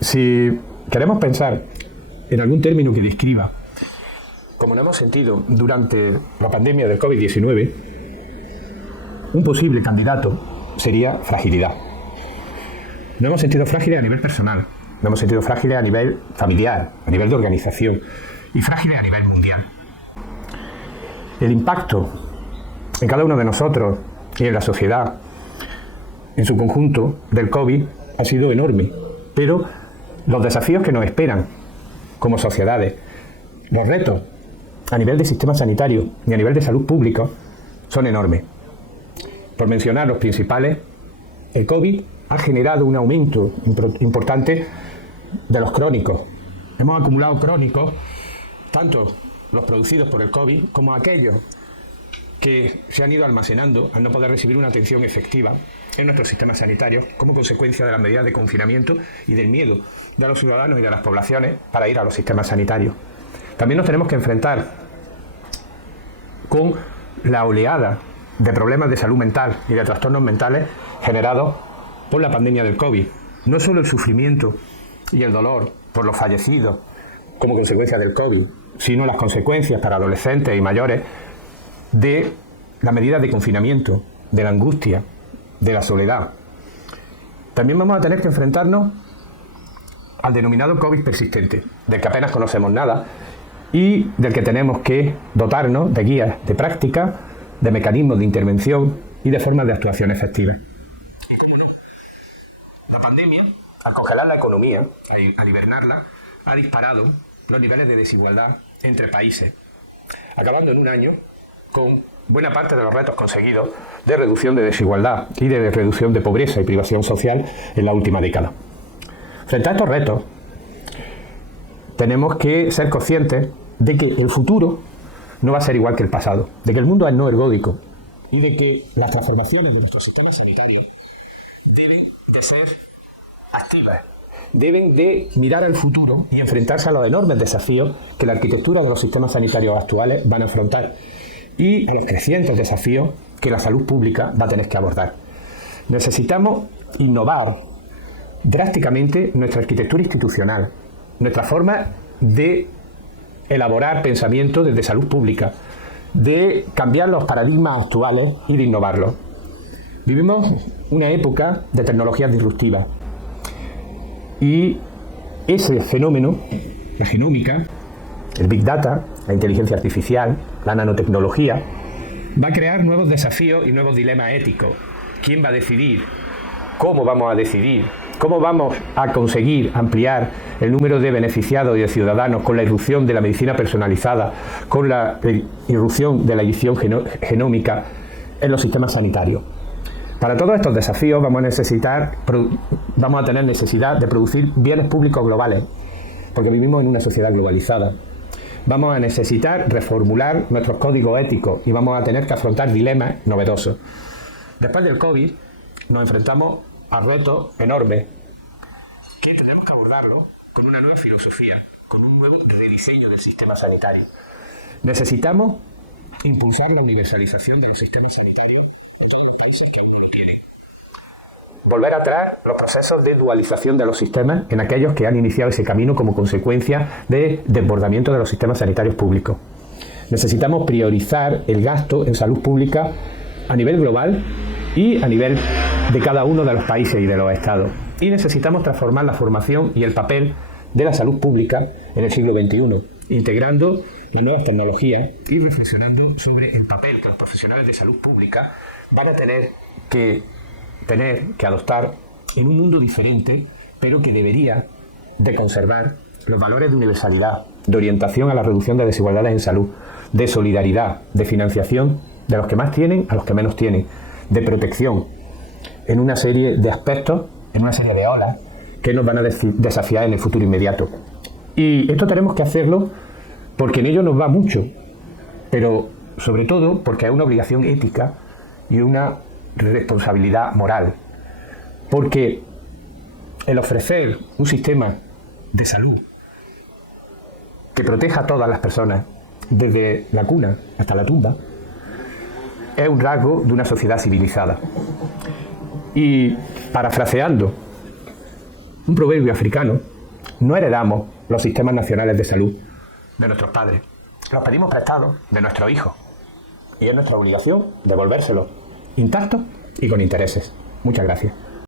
Si queremos pensar en algún término que describa como lo hemos sentido durante la pandemia del COVID-19, un posible candidato sería fragilidad. Nos hemos sentido frágiles a nivel personal, nos hemos sentido frágiles a nivel familiar, a nivel de organización y frágiles a nivel mundial. El impacto en cada uno de nosotros y en la sociedad en su conjunto del COVID ha sido enorme, pero los desafíos que nos esperan como sociedades, los retos a nivel de sistema sanitario y a nivel de salud pública son enormes. Por mencionar los principales, el COVID ha generado un aumento importante de los crónicos. Hemos acumulado crónicos, tanto los producidos por el COVID como aquellos que se han ido almacenando al no poder recibir una atención efectiva en nuestros sistemas sanitarios como consecuencia de las medidas de confinamiento y del miedo de los ciudadanos y de las poblaciones para ir a los sistemas sanitarios. También nos tenemos que enfrentar con la oleada de problemas de salud mental y de trastornos mentales generados por la pandemia del COVID. No solo el sufrimiento y el dolor por los fallecidos como consecuencia del COVID, sino las consecuencias para adolescentes y mayores de las medidas de confinamiento, de la angustia, de la soledad. También vamos a tener que enfrentarnos al denominado COVID persistente, del que apenas conocemos nada y del que tenemos que dotarnos de guías de práctica, de mecanismos de intervención y de formas de actuación efectivas. Y cómo no, la pandemia, al congelar la economía, al hibernarla, ha disparado los niveles de desigualdad entre países, acabando en un año con buena parte de los retos conseguidos de reducción de desigualdad y de reducción de pobreza y privación social en la última década. Frente a estos retos, tenemos que ser conscientes de que el futuro no va a ser igual que el pasado, de que el mundo es no ergódico y de que las transformaciones de nuestros sistemas sanitarios deben de ser activas, deben de mirar al futuro y enfrentarse a los enormes desafíos que la arquitectura de los sistemas sanitarios actuales van a afrontar y a los crecientes desafíos que la salud pública va a tener que abordar. Necesitamos innovar drásticamente nuestra arquitectura institucional, nuestra forma de elaborar pensamiento desde salud pública, de cambiar los paradigmas actuales y de innovarlos. Vivimos una época de tecnologías disruptivas y ese fenómeno, la genómica, el Big Data, la inteligencia artificial, la nanotecnología, va a crear nuevos desafíos y nuevos dilemas éticos. ¿Quién va a decidir? ¿Cómo vamos a decidir? ¿Cómo vamos a conseguir ampliar el número de beneficiados y de ciudadanos con la irrupción de la medicina personalizada, con la irrupción de la edición genómica en los sistemas sanitarios? Para todos estos desafíos vamos a tener necesidad de producir bienes públicos globales, porque vivimos en una sociedad globalizada. Vamos a necesitar reformular nuestros códigos éticos y vamos a tener que afrontar dilemas novedosos. Después del COVID nos enfrentamos a retos enormes que tendremos que abordarlo con una nueva filosofía, con un nuevo rediseño del sistema sanitario. Necesitamos impulsar la universalización de los sistemas sanitarios en todos los países que aún no lo tienen. Volver atrás los procesos de dualización de los sistemas en aquellos que han iniciado ese camino como consecuencia de desbordamiento de los sistemas sanitarios públicos. Necesitamos priorizar el gasto en salud pública a nivel global y a nivel de cada uno de los países y de los estados. Y necesitamos transformar la formación y el papel de la salud pública en el siglo XXI, integrando las nuevas tecnologías y reflexionando sobre el papel que los profesionales de salud pública van a tener que adoptar en un mundo diferente, pero que debería de conservar los valores de universalidad, de orientación a la reducción de desigualdades en salud, de solidaridad, de financiación de los que más tienen a los que menos tienen, de protección en una serie de aspectos, en una serie de olas que nos van a desafiar en el futuro inmediato. Y esto tenemos que hacerlo porque en ello nos va mucho, pero sobre todo porque hay una obligación ética y una responsabilidad moral. Porque el ofrecer un sistema de salud que proteja a todas las personas, desde la cuna hasta la tumba, es un rasgo de una sociedad civilizada. Y parafraseando un proverbio africano, no heredamos los sistemas nacionales de salud de nuestros padres. Los pedimos prestados de nuestros hijos. Y es nuestra obligación devolvérselos intactos y con intereses. Muchas gracias.